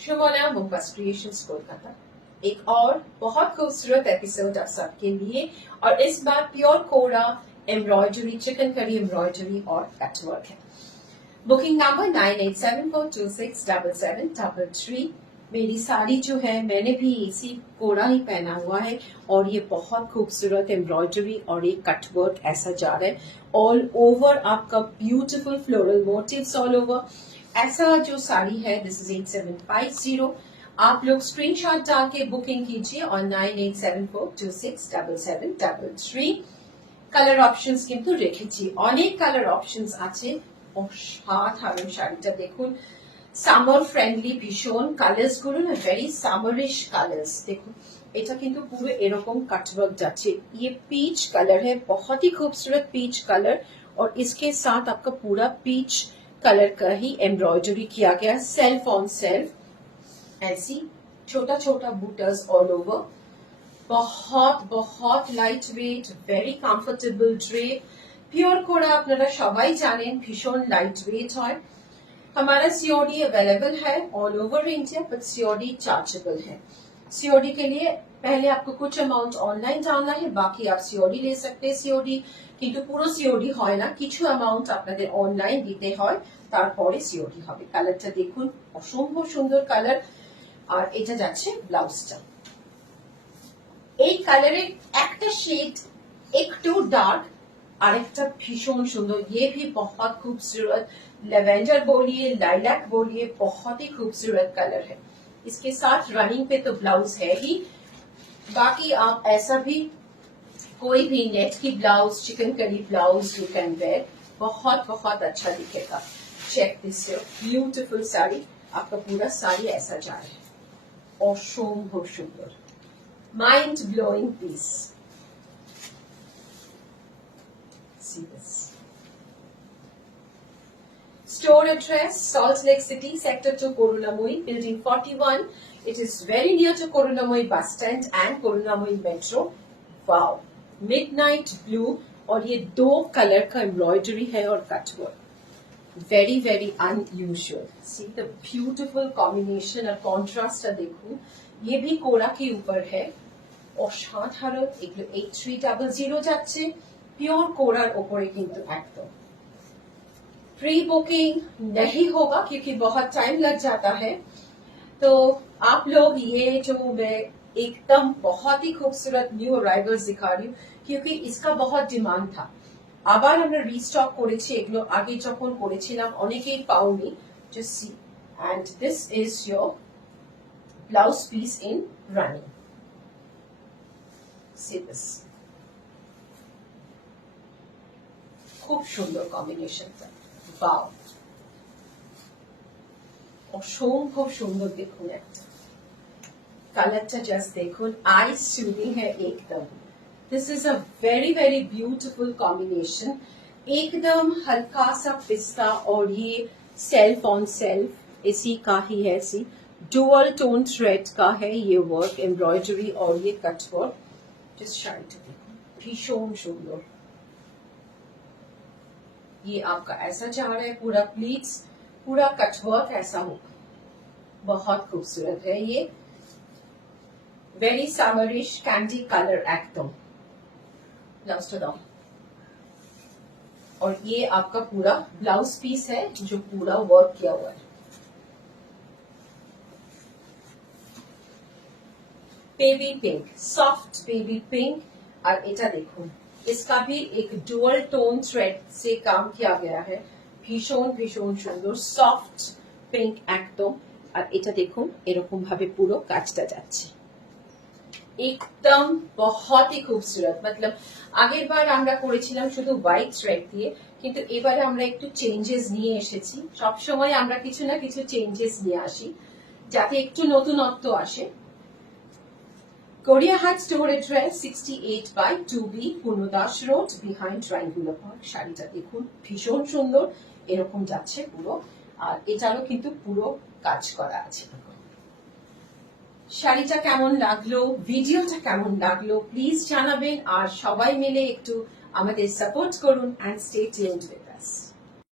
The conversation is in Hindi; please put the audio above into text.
शोभना मुमताज क्रिएशंस कोलकाता एक और बहुत खूबसूरत एपिसोड आप सबके लिए, और इस बार प्योर कोरा एम्ब्रॉयडरी, चिकनकारी एम्ब्रॉयडरी और कटवर्क है। Booking number 9874267733। मेरी साड़ी जो है मैंने भी इसी कोरा ही पहना हुआ है, और ये बहुत खूबसूरत एम्ब्रॉयडरी और एक कटवर्क ऐसा जा रहा है ऑल ओवर, आपका beautiful floral motifs all over. ऐसा जो साड़ी है दिस इज 8750। आप लोग स्क्रीनशॉट डाल के बुकिंग कीजिए और 9874267733। কালার অপশনস কিন্তু রেখেছি, অনেক কালার অপশনস আছে। অসাধারণ শাড়িটা দেখুন, সামার ফ্রেন্ডলি ভীষণ, কালার্স গুলো না ভেরি সামারিশ কালার্স। দেখুন এটা কিন্তু পুরো এরকম कटवर्क যাচ্ছে। ये पीच कलर है, बहुत ही खूबसूरत पीच कलर, और इसके साथ आपका पूरा पीच कलर का ही एम्ब्रॉयडरी किया गया, सेल्फ ऑन सेल्फ, ऐसी छोटा छोटा बूटर्स ऑल ओवर। बहुत बहुत light weight, very comfortable drape. Pure kora আপনারা সবাই জানেন ভীষণ লাইট वेट হয়। हमारा सीओडी अवेलेबल है all over India, but COD chargeable है। सीओडी के लिए पहले आपको कुछ अमाउंट ऑनलाइन डालना है, बाकी आप सीओडी ले सकते हैं। सीओडी কিন্তু পুরো সিওডি হয় না, কিছু অ্যামাউন্ট আপনাদের অনলাইন দিতে হয়, তারপরে সিওডি হবে। কালারটা দেখুন, অসম্ভব সুন্দর কালার। আর এটা যাচ্ছে ব্লাউজটা, এই কালারের একটা শেড একটু ডার্ক, আরেকটা ভীষণ সুন্দর। ये भी बहुत खूबसूरत लेवेंडर बोलिए, लाइलैक बोलिए, बहुत ही खूबसूरत कलर है। इसके साथ रनिंग पे तो ब्लाउज है ही, बाकी आप ऐसा भी कोई भी नेट की blouse, chikankari blouse you can wear, बहुत बहुत अच्छा दिखेगा। चेक दिस ब्यूटीफुल साड़ी, आपका पूरा साड़ी ऐसा जा रहा है, অসম্ভব সুন্দর, mind blowing piece. See this. Store address Salt Lake City, Sector 2, Korunamui, Building 41. It is very near to Korunamui bus stand and Korunamui Metro. Wow, midnight blue, और ये दो कलर का एम्ब्रॉयडरी है और cutwork, very very unusual. See the beautiful combination और कॉन्ट्रास्ट देखो, ये भी कोरा के ऊपर है। অসাধারণ, এগুলো 8300 যাচ্ছে, পিওর কোরার ওপরে কিন্তু একদম। प्री बुकिंग नहीं होगा क्योंकि बहुत टाइम लग जाता है, तो आप लोग ये जो मैं एकदम बहुत ही खूबसूरत न्यू अराइवल्स दिखा रही हूँ क्योंकि इसका बहुत डिमांड था। আবার আমরা রিস্টক করেছি, এগুলো আগে যখন করেছিলাম অনেকেই পাওনি। Just see, and this is your blouse piece in running. See this, খুব সুন্দর কম্বিনেশনটা, वाव, অসম্ভব সুন্দর। দেখুন একটা কালারটা জাস্ট দেখুন, আই সুদিং है एकदम। This is a very very beautiful combination, एकदम हल्का सा पिस्ता, और ये सेल्फ ऑन सेल्फ इसी का ही है। सी डुअल टोन थ्रेड का है ये वर्क, एम्ब्रॉयडरी और ये कट वर्क। भीषण सुंदर, ये आपका ऐसा जा रहा है, पूरा प्लीट्स, पूरा कटवर्क ऐसा होगा, बहुत खूबसूरत है। ये वेरी समरिश कैंडी कलर एकदम, और ये आपका पूरा ब्लाउज पीस है जो पूरा वर्क किया हुआ है। Baby pink, soft baby pink, और এটা দেখুন इसका भी एक डुअल टोन थ्रेड से काम किया गया है, ভীষণ ভীষণ সুন্দর সফট পিঙ্ক একদম। আর এটা দেখুন এরকম ভাবে পুরো কাজটা যাচ্ছে, একদম बहुत ही खूबसूरत। मतलब আগের বার আমরা করেছিলাম শুধু হোয়াইট থ্রেড দিয়ে, কিন্তু এবারে আমরা একটু চেঞ্জেস নিয়ে এসেছি। সব সময় আমরা কিছু না কিছু চেঞ্জেস নিয়ে আসি যাতে একটু নতুনত্ব আসে। Gariahat store address 68/2B, Purnadas road, behind triangular park. শাড়িটা দেখুন ভীষণ সুন্দর, এরকম যাচ্ছে পুরো, আর এটারও কিন্তু পুরো কাজ করা আছে। শাড়িটা কেমন লাগলো, ভিডিওটা কেমন লাগলো প্লিজ জানাবেন, আর সবাই মিলে একটু আমাদের সাপোর্ট করুন, and stay tuned with us.